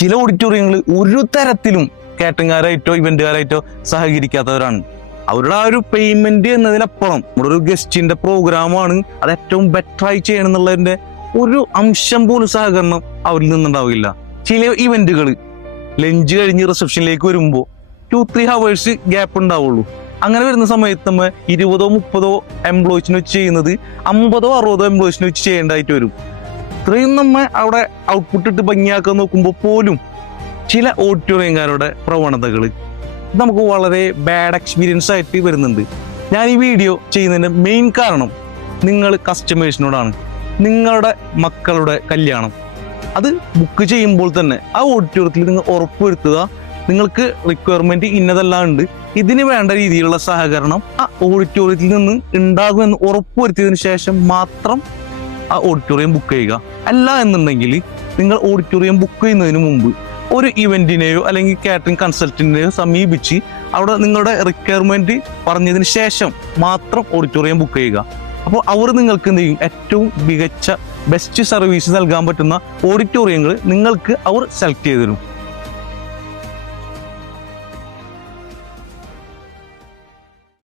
ചില ഓഡിറ്റോറിയങ്ങൾ ഒരു തരത്തിലും കാറ്ററിംഗുകാരായിട്ടോ ഇവന്റുകാരായിട്ടോ സഹകരിക്കാത്തവരാണ്. അവരുടെ ആ ഒരു പേയ്മെന്റ് എന്നതിനപ്പുറം നമ്മുടെ ഒരു ഗസ്റ്റിന്റെ പ്രോഗ്രാമാണ് അത് ഏറ്റവും ബെറ്ററായി ചെയ്യണം എന്നുള്ളതിന്റെ ഒരു അംശം പോലും സഹകരണം അവരിൽ നിന്നുണ്ടാവില്ല. ചില ഇവന്റുകൾ ലഞ്ച് കഴിഞ്ഞ് റിസപ്ഷനിലേക്ക് വരുമ്പോൾ 2-3 hours ഗ്യാപ്പ് ഉണ്ടാവുള്ളൂ. അങ്ങനെ വരുന്ന സമയത്ത് നമ്മൾ 20-30 എംപ്ലോയീസിന് വെച്ച് ചെയ്യുന്നത് 50-60 എംപ്ലോയീസിന് വെച്ച് ചെയ്യേണ്ടതായിട്ട് വരും. ഇത്രയും നമ്മൾ അവിടെ ഔട്ട്പുട്ട് ഇട്ട് ഭംഗിയാക്കാൻ നോക്കുമ്പോൾ പോലും ചില ഓഡിറ്റോറിയംകാരുടെ പ്രവണതകൾ നമുക്ക് വളരെ ബാഡ് എക്സ്പീരിയൻസ് ആയിട്ട് വരുന്നുണ്ട്. ഞാൻ ഈ വീഡിയോ ചെയ്യുന്നതിൻ്റെ മെയിൻ കാരണം നിങ്ങൾ കസ്റ്റമേഴ്സിനോടാണ്. നിങ്ങളുടെ മക്കളുടെ കല്യാണം അത് ബുക്ക് ചെയ്യുമ്പോൾ തന്നെ ആ ഓഡിറ്റോറിയത്തിൽ നിങ്ങൾ ഉറപ്പുവരുത്തുക, നിങ്ങൾക്ക് റിക്വയർമെന്റ് ഇന്നതെല്ലാം ഉണ്ട്, ഇതിന് വേണ്ട രീതിയിലുള്ള സഹകരണം ആ ഓഡിറ്റോറിയത്തിൽ നിന്ന് ഉണ്ടാകുമെന്ന് ഉറപ്പുവരുത്തിയതിനു ശേഷം മാത്രം ആ ഓഡിറ്റോറിയം ബുക്ക് ചെയ്യുക. അല്ല എന്നുണ്ടെങ്കിൽ നിങ്ങൾ ഓഡിറ്റോറിയം ബുക്ക് ചെയ്യുന്നതിന് മുമ്പ് ഒരു ഇവന്റിനെയോ അല്ലെങ്കിൽ കാറ്ററിംഗ് കൺസൾട്ടന്റിനെയോ സമീപിച്ച് അവിടെ നിങ്ങളുടെ റിക്വയർമെന്റ് പറഞ്ഞതിന് ശേഷം മാത്രം ഓഡിറ്റോറിയം ബുക്ക് ചെയ്യുക. അപ്പോൾ അവർ നിങ്ങൾക്ക് എന്ത് ചെയ്യും, ഏറ്റവും മികച്ച ബെസ്റ്റ് സർവീസ് നൽകാൻ പറ്റുന്ന ഓഡിറ്റോറിയങ്ങൾ നിങ്ങൾക്ക് അവർ സെലക്ട് ചെയ്ത് തരും.